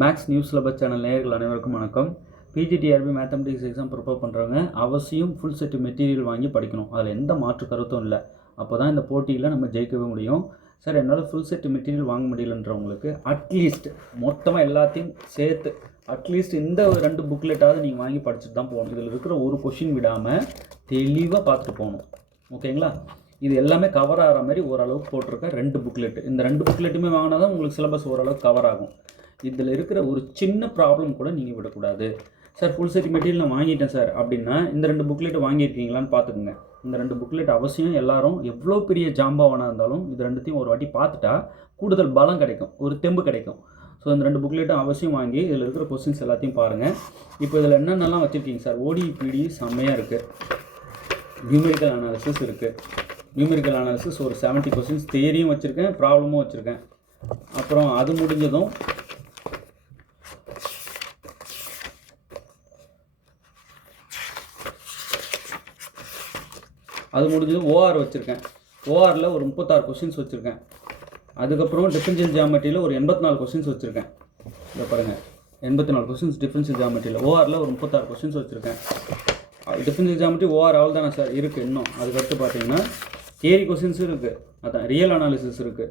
Maths news syllabus channel நேயர்கள் அனைவருக்கும் வணக்கம். பிஜிடிஆர்பி மேத்தமெட்டிக்ஸ் எக்ஸாம் ப்ரிப்பேர் பண்ணுறவங்க அவசியம் ஃபுல் செட் மெட்டீரியல் வாங்கி படிக்கணும். அதில் எந்த மாற்று கருத்தும் இல்லை. அப்போ தான் இந்த போட்டியில் நம்ம ஜெயிக்கவே முடியும். சார் என்னால் ஃபுல் செட் மெட்டீரியல் வாங்க முடியலன்றவங்களுக்கு அட்லீஸ்ட் மொத்தமாக எல்லாத்தையும் சேர்த்து அட்லீஸ்ட் இந்த 2 புக்லெட்டாவது நீங்கள் வாங்கி படிச்சுட்டு தான் போகணும். இதில் இருக்கிற ஒரு கொஷின் விடாமல் தெளிவாக பார்த்துட்டு போகணும். ஓகேங்களா? இது எல்லாமே கவர் ஆகிற மாதிரி ஓரளவுக்கு போட்டிருக்க 2 புக்லெட்டு. இந்த 2 புக்லெட்டுமே வாங்கினா தான் உங்களுக்கு சிலபஸ் ஓரளவுக்கு கவர் ஆகும். இதில் இருக்கிற ஒரு சின்ன ப்ராப்ளம் கூட நீங்கள் விடக்கூடாது. சார் ஃபுல் செட் மெட்டீரியல் நான் வாங்கிட்டேன் சார் அப்படின்னா இந்த 2 புக்லெட் வாங்கியிருக்கீங்களான்னு பார்த்துக்குங்க. இந்த 2 புக்லெட் அவசியம் எல்லாரும் எவ்வளோ பெரிய ஜாம்பாவானாக இருந்தாலும் இது ரெண்டுத்தையும் ஒரு வாட்டி பார்த்துட்டா கூடுதல் பலம் கிடைக்கும், ஒரு தெம்பு கிடைக்கும். ஸோ இந்த 2 புக்லெட்டும் அவசியம் வாங்கி இதில் இருக்கிற கொஸ்டின்ஸ் எல்லாத்தையும் பாருங்கள். இப்போ இதில் என்னென்னலாம் வச்சுருக்கீங்க சார்? ஓடிபிடி செம்மையாக இருக்குது, நியூமெரிக்கல் அனாலிசிஸ் இருக்குது. நியூமெரிக்கல் அனாலிசிஸ் ஒரு 70 கொஸ்டின்ஸ் தியரியும் வச்சுருக்கேன், ப்ராப்ளமும் வச்சுருக்கேன். அப்புறம் அது முடிஞ்சதும் ஓஆர் வச்சுருக்கேன். ஓஆரில் ஒரு 36 கொஸ்டின்ஸ் வச்சுருக்கேன். அதுக்கப்புறம் டிஃபரன்ஷியல் ஜியாமெட்ரியில் ஒரு 84 கொஸ்டின்ஸ் வச்சுருக்கேன். இதை பாருங்கள், 84 கொஸ்டின்ஸ் டிஃபரன்ஷியல் ஜியாமெட்ரியில். ஓஆரில் ஒரு 36 கொஸ்டின்ஸ் வச்சுருக்கேன். டிஃபரன்ஷியல் ஜியாமெட்ரி ஓஆர் அவ்வளோ தானே சார் இருக்குது இன்னும். அதுக்கடுத்து பார்த்தீங்கன்னா தியரி கொஸ்டின்ஸும் இருக்குது, அதான் ரியல் அனாலிசிஸ் இருக்குது.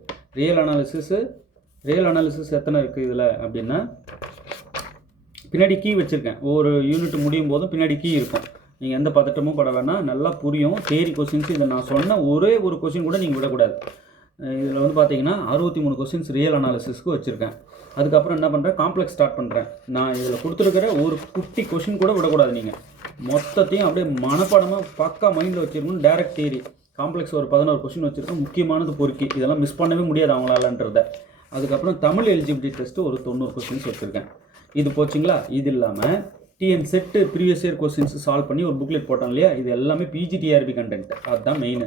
ரியல் அனாலிசிஸ் எத்தனை இருக்குது இதில் அப்படின்னா பின்னாடி கீ வச்சுருக்கேன். ஒவ்வொரு யூனிட் முடியும் போதும் பின்னாடி கீ இருக்கும். நீங்கள் எந்த பதட்டமும் பட வேணாம், நல்லா புரியும். தியரி கொஸ்டின்ஸ் இதை நான் சொன்ன ஒரே ஒரு கொஸ்டின் கூட நீங்கள் விடக்கூடாது. இதில் வந்து பார்த்தீங்கன்னா 63 கொஸ்டின்ஸ் ரியல் அனாலிசிஸ்க்கு வச்சுருக்கேன். அதுக்கப்புறம் என்ன பண்ணுறேன், காம்ப்ளெக்ஸ் ஸ்டார்ட் பண்ணுறேன். நான் இதில் கொடுத்துருக்கிற ஒரு குட்டி கொஸ்டின் கூட விடக்கூடாது. நீங்கள் மொத்தத்தையும் அப்படியே மனப்பாடமாக பக்கா மைண்டில் வச்சுருக்கணும். டைரக்ட் தியரி காம்ப்ளெக்ஸ் ஒரு 11 கொஸ்டின் வச்சுருக்கேன். முக்கியமானது பொறுக்கி, இதெல்லாம் மிஸ் பண்ணவே முடியாது அவங்களாலன்றத. அதுக்கப்புறம் தமிழ் எலிஜிபிலிட்டி டெஸ்ட்டு ஒரு 90 கொஸ்டின்ஸ் வச்சுருக்கேன். இது போச்சுங்களா? இது இல்லாமல் TN set previous year questions solve பண்ணி ஒரு புக்லெட் போட்டாங்க இல்லையா, இது எல்லாமே பிஜிடிஆர்பி கண்டென்ட். அதுதான் மெயின்.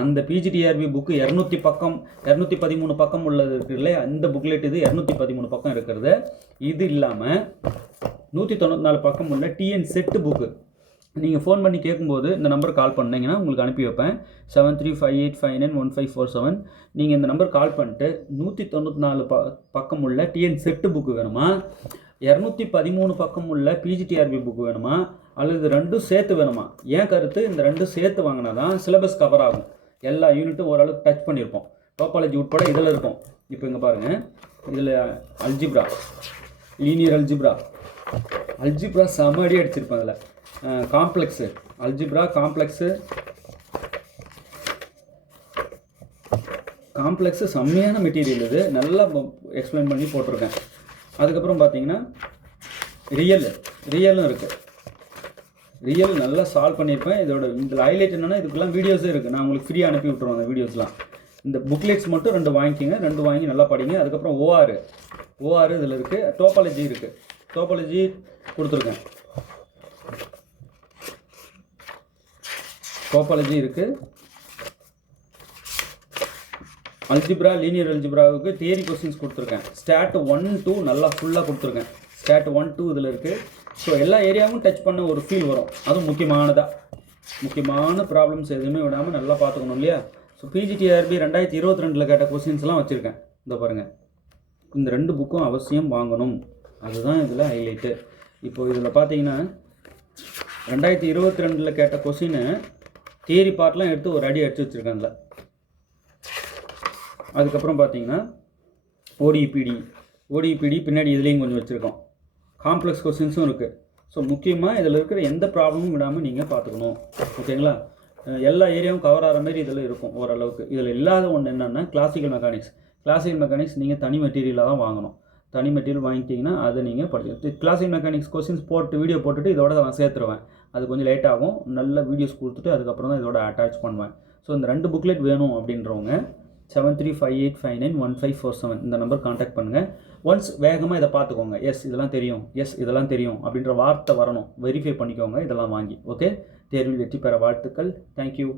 அந்த பிஜிடிஆர்பி புக்கு 213 பக்கம் உள்ளது இருக்கு இல்லையா, அந்த புக்லெட் இது 213 பக்கம் இருக்கிறது. இது இல்லாமல் 194 பக்கம் உள்ள டிஎன் செட்டு புக்கு நீங்கள் ஃபோன் பண்ணி கேட்கும்போது இந்த நம்பர் கால் பண்ணிங்கன்னா உங்களுக்கு அனுப்பி வைப்பேன். 7358591547. நீங்கள் இந்த நம்பர் கால் பண்ணிட்டு 194 பக்கம் உள்ள டிஎன் செட்டு புக்கு வேணுமா, 213 பக்கம் உள்ள பிஜிடிஆர்பி புக்கு வேணுமா, அல்லது 2 சேர்த்து வேணுமா? ஏன் கருத்து, இந்த 2 சேர்த்து வாங்கினா தான் சிலபஸ் கவர் ஆகும். எல்லா யூனிட்டும் ஓரளவுக்கு டச் பண்ணியிருப்போம். டோபாலஜி உட்பட இதில் இருக்கும். இப்போ இங்கே பாருங்கள், இதில் அல்ஜிப்ரா, லீனியர் அல்ஜிப்ரா செம்மடி அடிச்சிருப்பேன். அதில் காம்ப்ளெக்ஸு, அல்ஜிப்ரா காம்ப்ளெக்ஸு செம்மையான மெட்டீரியல். இது நல்லா எக்ஸ்பிளைன் பண்ணி போட்டிருக்கேன். அதுக்கப்புறம் பார்த்தீங்கன்னா ரியலும் இருக்குது. ரியல் நல்லா சால்வ் பண்ணியிருப்பேன். இதில் ஹைலைட் என்னென்னா இதுக்கெல்லாம் வீடியோஸே இருக்குது. நான் உங்களுக்கு ஃப்ரீயாக அனுப்பி விட்ருவேன் அந்த வீடியோஸ்லாம். இந்த புக்லெட்ஸ் மட்டும் 2 வாங்கிக்கிங்க, 2 வாங்கி நல்லா படிங்க. அதுக்கப்புறம் ஓஆர் இதில் இருக்குது. டோபாலஜி இருக்குது, டோபாலஜி கொடுத்துருக்கேன். டோபாலஜி இருக்குது. அல்ஜிப்ரா, லீனியர் அல்ஜிப்ராவுக்கு தியரி கொஸ்டின்ஸ் கொடுத்துருக்கேன். ஸ்டாட் 1, 2 நல்லா ஃபுல்லாக கொடுத்துருக்கேன். ஸ்டாட் 1, 2 இதில் இருக்குது. ஸோ எல்லா ஏரியாவும் டச் பண்ண ஒரு ஃபீல் வரும். அதுவும் முக்கியமான ப்ராப்ளம்ஸ் எதுவுமே விடாமல் நல்லா பார்த்துக்கணும் இல்லையா? ஸோ பிஜிடிஆர்பி 2022 கேட்ட கொஸ்டின்ஸ்லாம் வச்சுருக்கேன். இந்த பாருங்கள், இந்த 2 புக்கும் அவசியம் வாங்கணும். அதுதான் இதில் ஹைலைட்டு. இப்போது இதில் பார்த்தீங்கன்னா 2022 கேட்ட கொஸ்டின் தியரி பார்ட்லாம் எடுத்து ஒரு அடி அடிச்சு வச்சுருக்காங்க. அதுக்கப்புறம் பார்த்தீங்கன்னா ஓடிபிடி பின்னாடி இதுலேயும் கொஞ்சம் வச்சுருக்கோம். காம்ப்ளெக்ஸ் கொஸ்டின்ஸும் இருக்குது. ஸோ முக்கியமாக இதில் இருக்கிற எந்த ப்ராப்ளமும் விடாமல் நீங்கள் பார்த்துக்கணும். ஓகேங்களா? எல்லா ஏரியாவும் கவர் ஆகிற மாதிரி இதில் இருக்கும் ஓரளவுக்கு. இதில் இல்லாத ஒன்று என்னென்னா கிளாசிக்கல் மெக்கானிக்ஸ் நீங்கள் தனி மெட்டீரியலாக தான் வாங்கணும். தனி மெட்டீரியல் வாங்கிட்டீங்கன்னா அதை நீங்கள் படிச்சு கிளாசிக்கல் மெக்கானிக்ஸ் கொஸ்டின்ஸ் வீடியோ போட்டுட்டு இதோட நான் சேர்த்துருவேன். அது கொஞ்சம் லேட் ஆகும். நல்ல வீடியோஸ் கொடுத்துட்டு அதுக்கப்புறம் தான் இதோட அட்டாச் பண்ணுவேன். ஸோ இந்த 2 புக்லெட் வேணும் அப்படின்றவங்க 7358591547 இந்த நம்பர் கான்டாக்ட் பண்ணுங்கள். ஒன்ஸ் வேகமாக இதை பார்த்துக்கோங்க. இதெல்லாம் தெரியும் அப்படின்ற வார்த்தை வரணும். வெரிஃபை பண்ணிக்கோங்க இதெல்லாம் வாங்கி. ஓகே, தேர்வில் வெற்றி பெற வாழ்த்துக்கள். தேங்க்யூ.